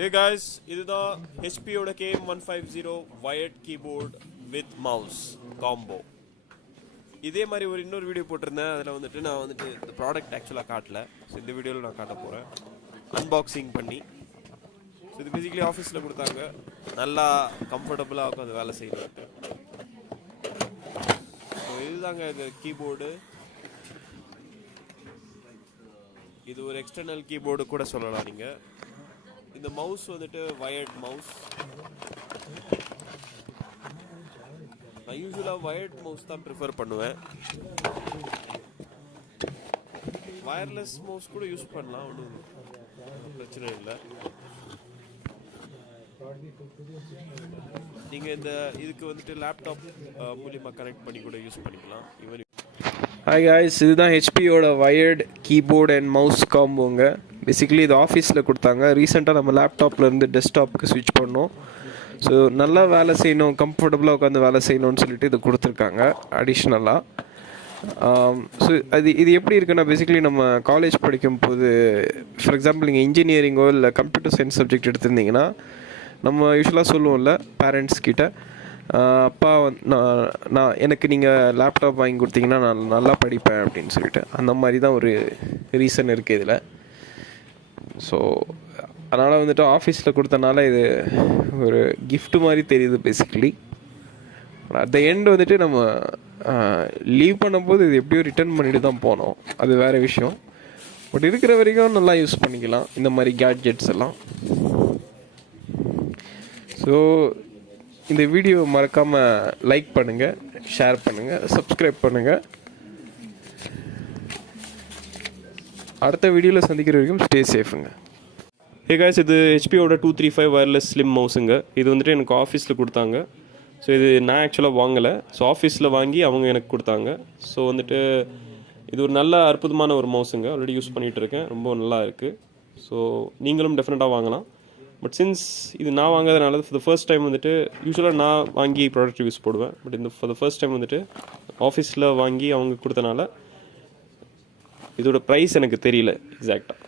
Hey guys, இதுதான் HP ஓட KM150 wired keyboard with mouse combo. இதே மாதிரி இன்னொரு வீடியோ போட்டிருந்தேன். அதில் வந்துட்டு நான் வந்துட்டு இந்த ப்ராடக்ட் ஆக்சுவலாக காட்டல. ஸோ இந்த வீடியோவில் நான் காட்ட போகிறேன் அன்பாக்சிங் பண்ணி. ஸோ இது பேசிக்கலி ஆஃபீஸில் கொடுத்தாங்க. நல்லா கம்ஃபர்டபுளாக உட்காந்து வேலை செய்யணும். ஸோ இதுதாங்க இது கீபோர்டு. இது ஒரு எக்ஸ்டர்னல் கீபோர்டு கூட சொல்லலாம் நீங்கள். இந்த மவுஸ் வந்துட்டு வயர்ட் மவுஸ். நான் யூஸ்வலாக வயர்ட் மவுஸ் தான் ப்ரிஃபர் பண்ணுவேன். வயர்லெஸ் மவுஸ் கூட யூஸ் பண்ணலாம், ஒன்றும் பிரச்சனை இல்லை. நீங்கள் இதுக்கு வந்துட்டு லேப்டாப் மூலியமாக கனெக்ட் பண்ணி கூட யூஸ் பண்ணிக்கலாம். ஈவன் ஹாய் காய்ஸ், இதுதான் ஹெச்பியோட வயர்டு கீபோர்ட் அண்ட் மவுஸ் காம்போங்க. பேசிக்கலி இது ஆஃபீஸில் கொடுத்தாங்க. ரீசெண்டாக நம்ம லேப்டாப்லேருந்து டெஸ்க்டாப்புக்கு ஸ்விட்ச் பண்ணோம். ஸோ நல்லா வேலை செய்யணும், கம்ஃபர்டபுளாக உட்காந்து வேலை செய்யணும்னு சொல்லிட்டு இது கொடுத்துருக்காங்க அடிஷ்னலாக. ஸோ இது எப்படி இருக்குன்னா, பேசிக்கலி நம்ம காலேஜ் படிக்கும்போது ஃபார் எக்ஸாம்பிள் நீங்கள் இன்ஜினியரிங்கோ இல்லை கம்ப்யூட்டர் சயின்ஸ் சப்ஜெக்ட் எடுத்திருந்தீங்கன்னா நம்ம யூஸ்வலாக சொல்லுவோம்ல பேரண்ட்ஸ் கிட்ட, அப்பா நான் எனக்கு நீங்கள் லேப்டாப் வாங்கி கொடுத்தீங்கன்னா நான் நல்லா படிப்பேன் அப்படின்னு சொல்லிட்டு. அந்த மாதிரி தான் ஒரு ரீசன் இருக்குது இதில். ஸோ அதனால் வந்துட்டு ஆஃபீஸில் கொடுத்தனால இது ஒரு கிஃப்ட் மாதிரி தெரியுது பேசிக்கலி. அட் த எண்ட் வந்துட்டு நம்ம லீவ் பண்ணும்போது இது எப்படியோ ரிட்டர்ன் பண்ணிட்டு தான் போனோம், அது வேறு விஷயம். பட் இருக்கிற வரைக்கும் நல்லா யூஸ் பண்ணிக்கலாம் இந்த மாதிரி கேட்ஜெட்ஸ் எல்லாம். ஸோ இந்த வீடியோ மறக்காமல் லைக் பண்ணுங்கள், ஷேர் பண்ணுங்கள், சப்ஸ்கிரைப் பண்ணுங்கள். அடுத்த வீடியோவில் சந்திக்கிற வரைக்கும் ஸ்டே சேஃபுங்க. ஹே காய்ஸ், இது ஹெச்பியோட 235 வயர்லெஸ் ஸ்லிம் மவுஸுங்க. இது வந்துட்டு எனக்கு ஆஃபீஸில் கொடுத்தாங்க. ஸோ இது நான் ஆக்சுவலாக வாங்கலை. ஸோ ஆஃபீஸில் வாங்கி அவங்க எனக்கு கொடுத்தாங்க. ஸோ வந்துட்டு இது ஒரு நல்ல அற்புதமான ஒரு மவுஸுங்க. ஆல்ரெடி யூஸ் பண்ணிகிட்டு இருக்கேன், ரொம்ப நல்லா இருக்குது. ஸோ நீங்களும் டெஃபினட்டாக வாங்கலாம். பட் சின்ஸ் இது நான் வாங்காதனால ஃபார் த ஃபர்ஸ்ட் டைம் வந்துட்டு, யூஸ்வலாக நான் வாங்கி ப்ராடக்ட் ரிவ்யூஸ் போடுவேன். பட் இந்த ஃபார் த ஃபர்ஸ்ட் டைம் வந்துட்டு ஆஃபீஸில் வாங்கி அவங்க கொடுத்தனால இதோட ப்ரைஸ் எனக்கு தெரியல எக்ஸாக்டாக.